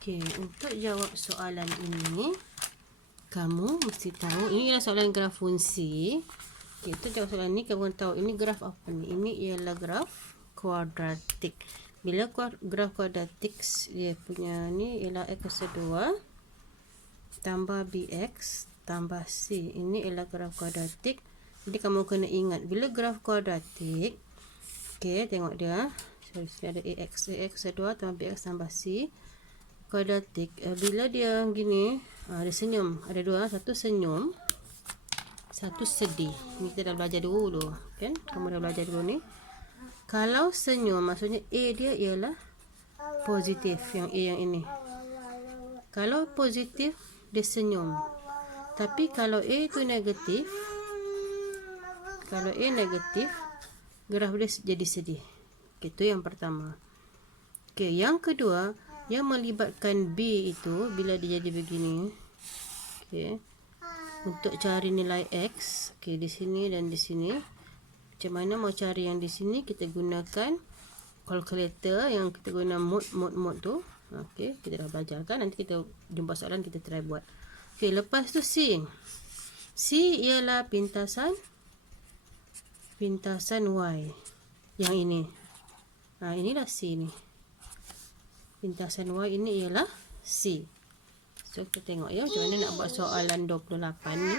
Okey, untuk jawab soalan ini, kamu mesti tahu ini adalah soalan graf fungsi. Okey, untuk jawab soalan ini kamu tahu ini graf apa ni? Ini ialah graf kuadratik. Bila graf kuadratik dia punya ni ialah x kuasa 2 tambah bx tambah c. Ini ialah graf kuadratik. Jadi kamu kena ingat bila graf kuadratik, okey, tengok dia. So, ada ax kuasa 2 tambah bx tambah c. Kuadratik, bila dia gini, dia senyum. Ada dua, satu senyum, satu sedih. Ni kita dah belajar dulu, kan? Kamu dah belajar dulu ni. Kalau senyum, maksudnya A dia ialah positif, yang A yang ini. Kalau positif, dia senyum. Tapi kalau A itu negatif, kalau A negatif, graf dia jadi sedih. Itu yang pertama. Okey, yang kedua, yang melibatkan B itu bila dia jadi begini. Okey. Untuk cari nilai X, okey, di sini dan di sini. Macam mana mau cari yang di sini? Kita gunakan calculator yang kita guna mod tu. Okey, kita dah belajar kan. Nanti kita jumpa soalan kita try buat. Okey, lepas tu C. C ialah pintasan Y. Yang ini. Inilah C ni. Pintasan Y ini ialah C. So, kita tengok ya macam mana nak buat soalan 28 ni.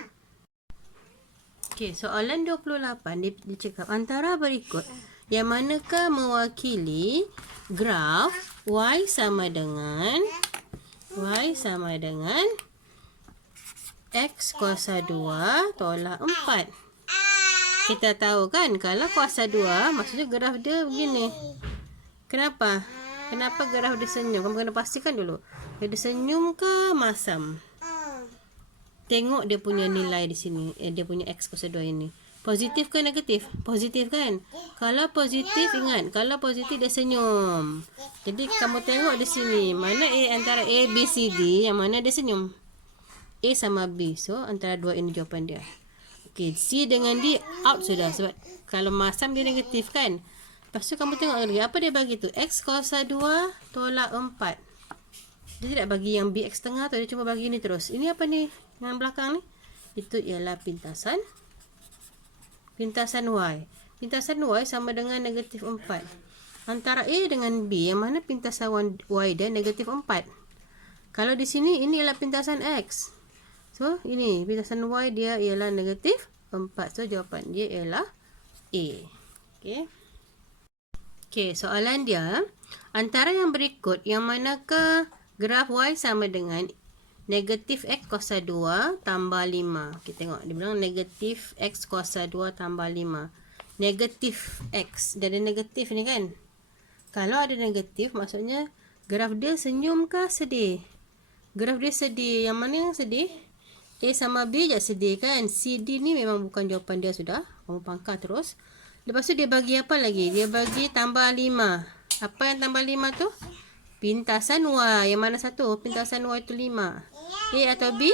Okey, soalan 28 dia cakap antara berikut yang manakah mewakili graf Y sama dengan X kuasa 2 tolak 4. Kita tahu kan kalau kuasa 2 maksudnya graf dia begini. Kenapa graf dia senyum? Kamu kena pastikan dulu. Dia senyum ke masam? Tengok dia punya nilai di sini. Dia punya X kuasa 2 ini. Positif ke negatif? Positif kan? Kalau positif, ingat. Kalau positif dia senyum. Jadi kamu tengok di sini. Mana antara A, B, C, D. Yang mana dia senyum? A sama B. So, antara dua ini jawapan dia. Okey, C dengan D out sudah. Sebab kalau masam dia negatif kan? Lepas tu kamu tengok lagi. Apa dia bagi tu? X kuasa 2 tolak 4. Dia tidak bagi yang BX tengah tu. Dia cuma bagi ni terus. Ini apa ni? Yang belakang ni? Itu ialah pintasan Y. Pintasan Y sama dengan negatif 4. Antara A dengan B. Yang mana pintasan Y dia negatif 4. Kalau di sini, ini ialah pintasan X. So, ini. Pintasan Y dia ialah negatif 4. So, jawapan dia ialah A. Okey. Okey, soalan dia, antara yang berikut, yang manakah graf Y sama dengan negatif X kuasa 2 tambah 5. Kita tengok, dia bilang negatif X kuasa 2 tambah 5. Negatif X, dia ada negatif ni kan? Kalau ada negatif, maksudnya graf dia senyum ke sedih? Graf dia sedih. Yang mana yang sedih? A sama B je sedih kan? C, D ni memang bukan jawapan dia sudah. Kamu pangkal terus. Lepas tu dia bagi apa lagi? Dia bagi tambah 5. Apa yang tambah 5 tu? Pintasan Y. Yang mana satu? Pintasan Y tu 5. A atau B?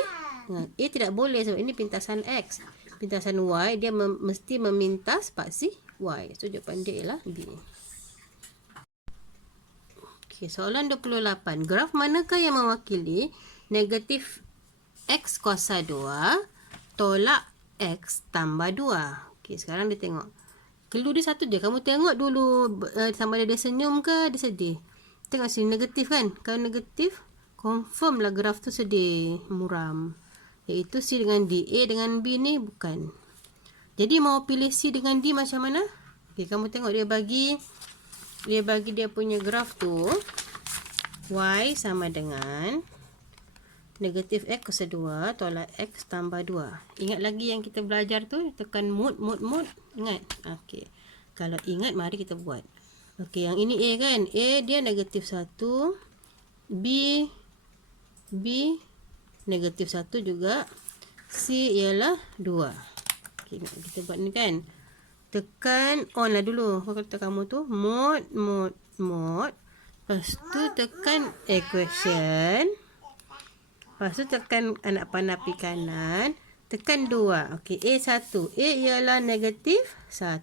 A tidak boleh sebab ini pintasan X. Pintasan Y dia mesti memintas paksi Y. So jawapan dia ialah B. Okey, soalan 28. Graf manakah yang mewakili negatif X kuasa 2 tolak X tambah 2? Okey, sekarang dia tengok. Clue dia satu je. Kamu tengok dulu sama ada dia senyum ke dia sedih. Tengok sini negatif kan. Kalau negatif, confirm lah graf tu sedih, muram. Iaitu C dengan D. A dengan B ni bukan. Jadi mau pilih C dengan D macam mana? Okay, kamu tengok dia bagi dia punya graf tu. Y sama dengan negatif X kuasa 2 tolak X tambah 2. Ingat lagi yang kita belajar tu. Tekan mod. Ingat? Okey. Kalau ingat, mari kita buat. Okey, yang ini A kan? A dia negatif 1. B negatif 1 juga. C ialah 2. Okey, kita buat ni kan? Tekan on lah dulu. Kalau kata kamu tu. Mod. Lepas tu tekan equation. Lepas tu tekan anak panah pi kanan. Tekan 2. Okey, A1. A ialah negatif 1.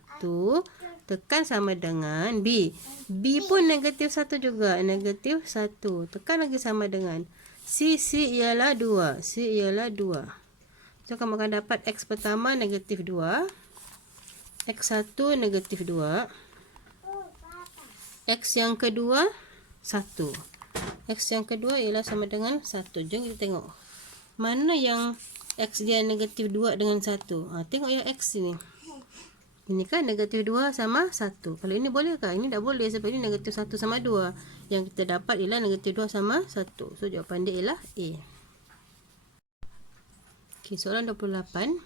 tekan sama dengan B. B pun negatif 1 juga, negatif 1. Tekan lagi sama dengan C ialah 2. C ialah 2. So, kamu akan dapat X pertama negatif 2. X1 negatif 2. X yang kedua 1. X yang kedua ialah sama dengan 1. Jom kita tengok. Mana yang X dia negatif 2 dengan 1? Tengok yang X ni. Ini kan negatif 2 sama 1. Kalau ini boleh ke? Ini tak boleh sebab ini negatif 1 sama 2. Yang kita dapat ialah negatif 2 sama 1. So, jawapan dia ialah A. Okay, soalan 28.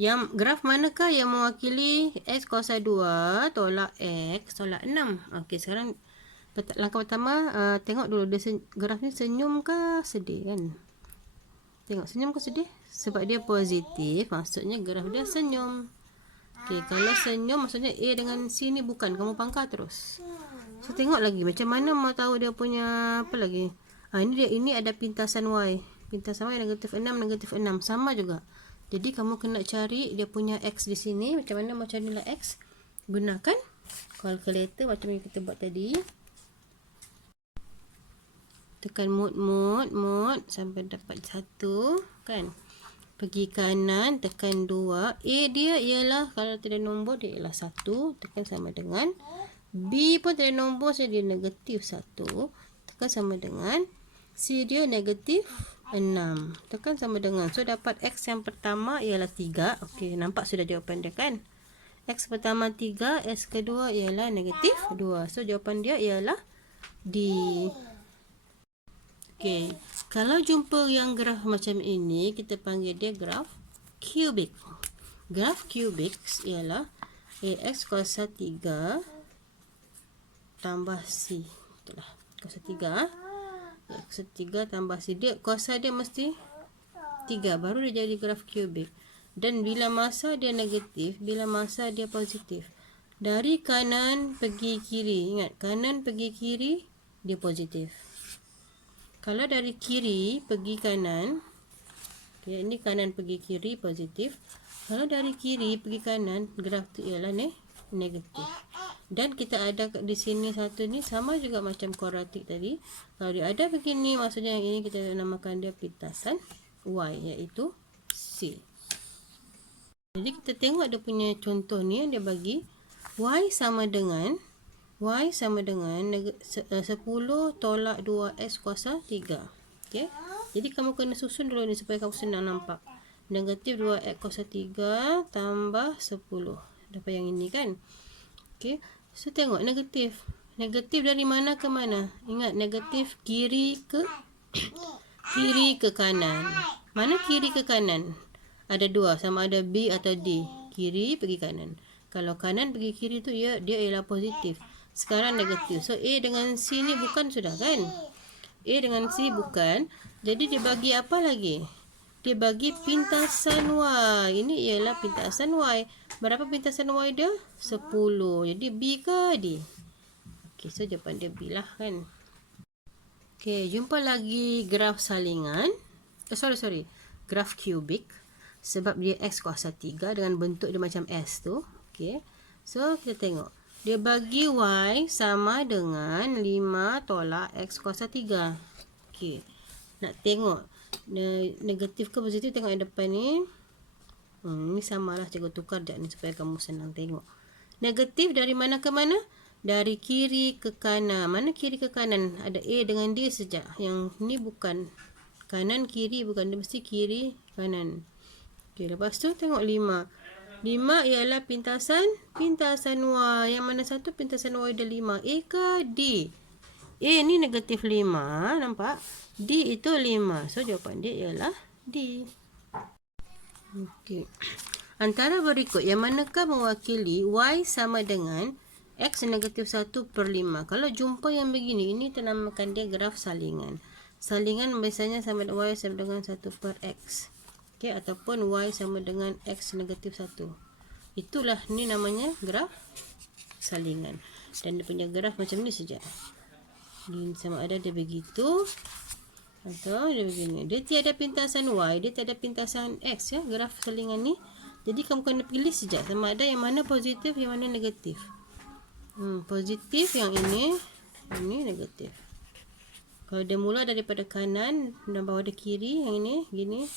Yang graf manakah yang mewakili X kuasa 2 tolak X tolak 6? Okey, sekarang langkah pertama, tengok dulu dia graf ni senyum ke sedih kan? Tengok senyum ke sedih? Sebab dia positif, maksudnya graf dia senyum. Okey, kalau senyum maksudnya A dengan C ni bukan, kamu pangkal terus. So, tengok lagi macam mana mau tahu dia punya apa lagi? Ini ada pintasan Y. Pintasan Y negatif 6, negatif 6. Sama juga. Jadi, kamu kena cari dia punya X di sini. Macam mana mau carilah X? Gunakan calculator macam yang kita buat tadi. Tekan mod sampai dapat 1 kan. Pergi kanan, tekan 2. A dia ialah, kalau tidak nombor dia ialah 1. Tekan sama dengan B pun tidak nombor, so dia negatif 1. Tekan sama dengan C dia negatif 6. Tekan sama dengan, so dapat X yang pertama ialah 3. Okey, nampak sudah jawapan dia kan. X pertama 3, X kedua ialah negatif 2. So jawapan dia ialah D. Okey, kalau jumpa yang graf macam ini, kita panggil dia graf kubik. Graf kubik ialah AX kuasa 3 tambah C. Itulah, kuasa 3. Kuasa 3 tambah C. Kuasa dia mesti 3, baru dia jadi graf kubik. Dan bila masa dia negatif, bila masa dia positif. Dari kanan pergi kiri, ingat, kanan pergi kiri, dia positif. Kalau dari kiri pergi kanan, okay, ini kanan pergi kiri positif. Kalau dari kiri pergi kanan, graf tu ialah negatif. Dan kita ada di sini satu ni sama juga macam kuadratik tadi. Kalau dia ada begini, maksudnya yang ini kita namakan dia pintasan Y, iaitu C. Jadi kita tengok dia punya contoh ni, dia bagi Y sama dengan 10 tolak 2x kuasa 3. Okay. Jadi kamu kena susun dulu ni supaya kamu senang nampak. Negatif 2x kuasa 3 tambah 10. Dapat yang ini kan. Okay. So tengok negatif. Negatif dari mana ke mana? Ingat, negatif kiri ke kanan. Mana kiri ke kanan? Ada dua, sama ada B atau D. Kiri pergi kanan. Kalau kanan pergi kiri tu dia ialah positif. Sekarang negatif. So A dengan C ni bukan sudah kan? A dengan C bukan. Jadi dia bagi apa lagi? Dia bagi pintasan Y. Ini ialah pintasan Y. Berapa pintasan Y dia? 10. Jadi B ke D? Okey, so jawapan dia B lah kan? Okey, jumpa lagi graf salingan. Graf kubik. Sebab dia X kuasa 3 dengan bentuk dia macam S tu. Okey. So kita tengok. Dia bagi Y sama dengan 5 tolak X kuasa 3. Okey. Nak tengok negatif ke positif, tengok yang depan ni. Ni samalah, cikgu tukar sekejap ni supaya kamu senang tengok. Negatif dari mana ke mana? Dari kiri ke kanan. Mana kiri ke kanan? Ada A dengan D sejak. Yang ni bukan. Kanan kiri bukan. Dia mesti kiri kanan. Okey, lepas tu tengok 5. 5 ialah pintasan Y. Yang mana satu pintasan Y dia 5? A ke D? A ni negatif 5. Nampak? D itu 5. So, jawapan dia ialah D. Okey. Antara berikut, yang manakah mewakili Y sama dengan X negatif 1/5? Kalau jumpa yang begini, ini kita namakan dia graf salingan. Salingan biasanya sama Y sama dengan 1/X. Okay, ataupun Y sama dengan X negatif 1. Itulah ni namanya graf salingan. Dan dia punya graf macam ni saja. Dia sama ada dia begitu atau dia begini. Dia tiada pintasan Y, dia tiada pintasan X ya, graf salingan ni. Jadi kamu kena pilih saja sama ada yang mana positif, yang mana negatif. Positif yang ini negatif. Kalau dia mula daripada kanan dan bawah dia kiri, yang ini gini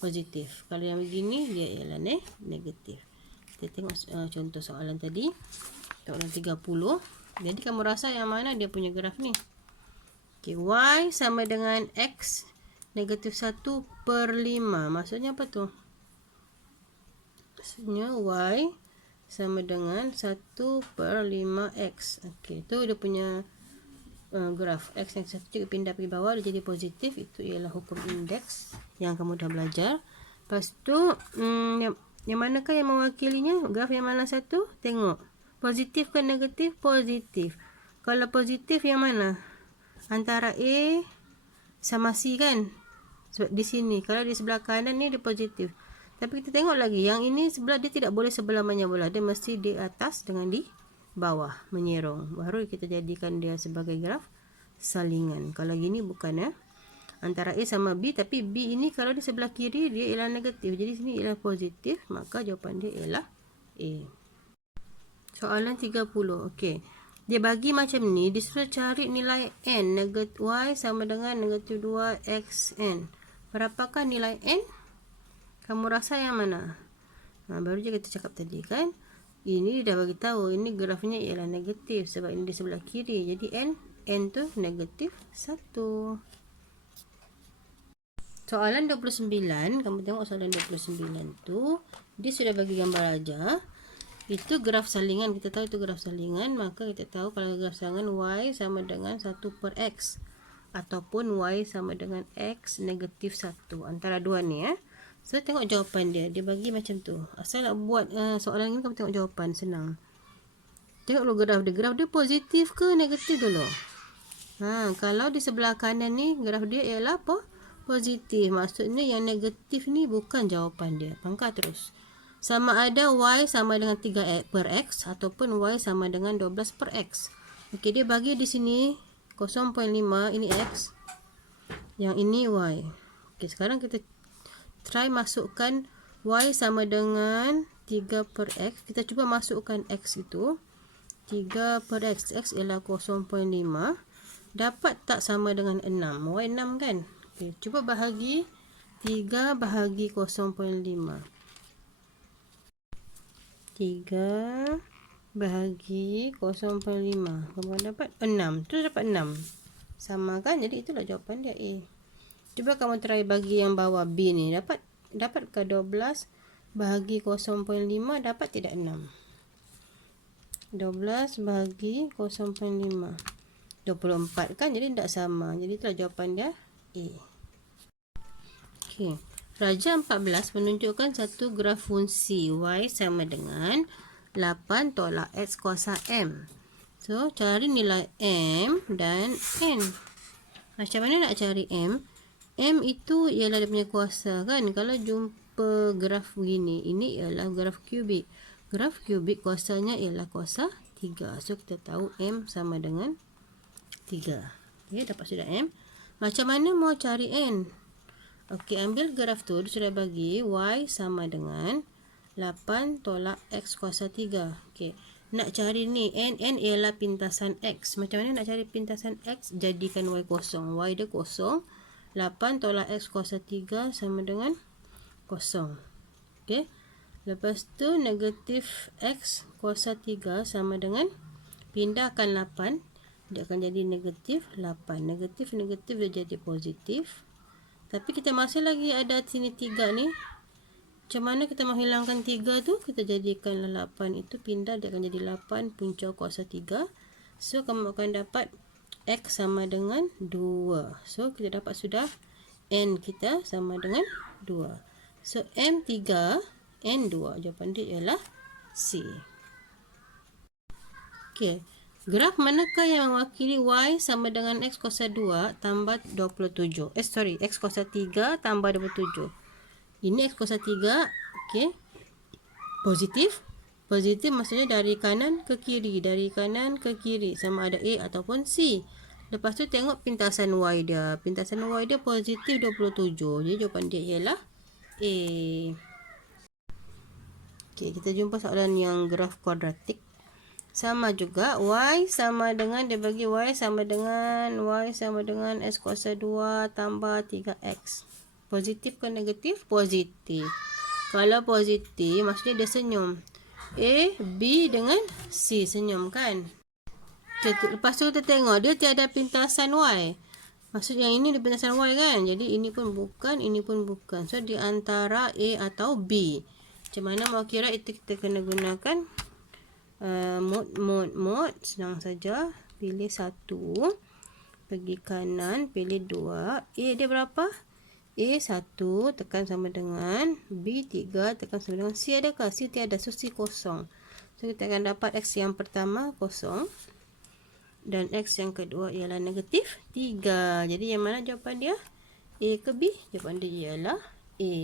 positif. Kalau yang begini dia ialah negatif. Kita tengok contoh soalan tadi. Soalan 30. Jadi kamu rasa yang mana dia punya graf ni? Okay, Y sama dengan X negatif 1/5. Maksudnya apa tu? Maksudnya Y sama dengan 1/5X. Okay, tu dia punya graf. X yang satu juga pindah pergi bawah, dia jadi positif. Itu ialah hukum indeks yang kamu dah belajar. Lepas tu yang manakah yang mewakilinya? Graf yang mana satu? Tengok. Positif ke negatif? Positif. Kalau positif yang mana? Antara A sama C kan? Sebab di sini. Kalau di sebelah kanan ni dia positif. Tapi kita tengok lagi. Yang ini sebelah dia tidak boleh sebelah menyebelah. Dia mesti di atas dengan di bawah. Menyerong. Baru kita jadikan dia sebagai graf salingan. Kalau gini bukan antara A sama B. Tapi B ini kalau di sebelah kiri dia ialah negatif. Jadi sini ialah positif. Maka jawapan dia ialah A. Soalan 30. Okey. Dia bagi macam ni. Disuruh cari nilai N. Negatif Y sama dengan negatif 2XN. Berapakah nilai N? Kamu rasa yang mana? Baru je kita cakap tadi kan. Ini dah bagi tahu. Ini grafnya ialah negatif. Sebab ini di sebelah kiri. Jadi N tu negatif 1. Soalan 29. Kamu tengok soalan 29 tu. Dia sudah bagi gambar aja. Itu graf salingan. Kita tahu itu graf salingan. Maka kita tahu kalau graf salingan Y sama dengan 1/X. Ataupun Y sama dengan X negatif 1. Antara dua ni So tengok jawapan dia. Dia bagi macam tu. Asal nak buat soalan ni kamu tengok jawapan. Senang. Tengok dulu graf dia. Graf dia positif ke negatif dulu? Kalau di sebelah kanan ni graf dia ialah apa? Positif. Maksudnya yang negatif ni bukan jawapan dia. Pangkal terus. Sama ada Y sama dengan 3/X ataupun Y sama dengan 12/X. Okey, dia bagi di sini 0.5. Ini X. Yang ini Y. Okey, sekarang kita try masukkan Y sama dengan 3/X. Kita cuba masukkan X itu. 3/X. X ialah 0.5. Dapat tak sama dengan 6? Y 6 kan? Okay, cuba bahagi 3 bahagi 0.5. 3 bahagi 0.5. Kamu dapat 6. Tu dapat 6. Sama kan? Jadi itulah jawapan dia A. Cuba kamu try bagi yang bawah B ni. Dapatkah 12 bahagi 0.5? Dapat tidak 6? 12 bahagi 0.5. 24 kan? Jadi tidak sama. Jadi itulah jawapan dia A. Okey. Raja 14 menunjukkan satu graf fungsi Y sama dengan 8 tolak X kuasa M. So, cari nilai M dan N. Macam mana nak cari M? M itu ialah dia punya kuasa kan? Kalau jumpa graf begini, ini ialah graf kubik. Graf kubik kuasanya ialah kuasa 3. So, kita tahu M sama dengan 3. Okay, dapat sudah M. Macam mana mau cari N? Okey, ambil graf tu. Dia sudah bagi Y sama dengan 8 tolak X kuasa 3. Okey. Nak cari ni. N ialah pintasan X. Macam mana nak cari pintasan X? Jadikan Y kosong. Y dia kosong. 8 tolak X kuasa 3 sama dengan kosong. Okey. Lepas tu negatif X kuasa 3 sama dengan pindahkan 8. Dia akan jadi negatif 8. Negatif dia jadi positif. Tapi kita masih lagi ada sini 3 ni. Macam mana kita menghilangkan 3 tu? Kita jadikan 8 itu pindah. Dia akan jadi 8 punca kuasa 3. So, kamu akan dapat X sama dengan 2. So, kita dapat sudah N kita sama dengan 2. So, M3, N2. Jawapan dia ialah C. Okey. Graf manakah yang mewakili Y sama dengan X kuasa 2 tambah 27? X kuasa 3 tambah 27. Ini X kuasa 3. Okey. Positif. Positif maksudnya dari kanan ke kiri. Dari kanan ke kiri. Sama ada A ataupun C. Lepas tu tengok pintasan Y dia. Pintasan Y dia positif 27. Jadi jawapan dia ialah A. Okey, kita jumpa soalan yang graf kuadratik. Sama juga y sama dengan, dia bagi y sama dengan x kuasa 2 tambah 3x. Positif ke negatif? Positif. Kalau positif maksudnya dia senyum. A, B dengan C senyum kan. Lepas tu kita tengok dia tiada pintasan y. Maksudnya ini dia pintasan y kan. Jadi ini pun bukan, ini pun bukan. So di antara A atau B. Macam mana mau kira itu kita kena gunakan mod. Senang saja. Pilih 1. Pergi kanan, pilih 2. A dia berapa? A 1 tekan sama dengan B 3 tekan sama dengan C. Adakah? C tiada. So C kosong. So kita akan dapat X yang pertama kosong. Dan X yang kedua ialah negatif 3. Jadi yang mana jawapan dia? A ke B? Jawapan dia ialah A.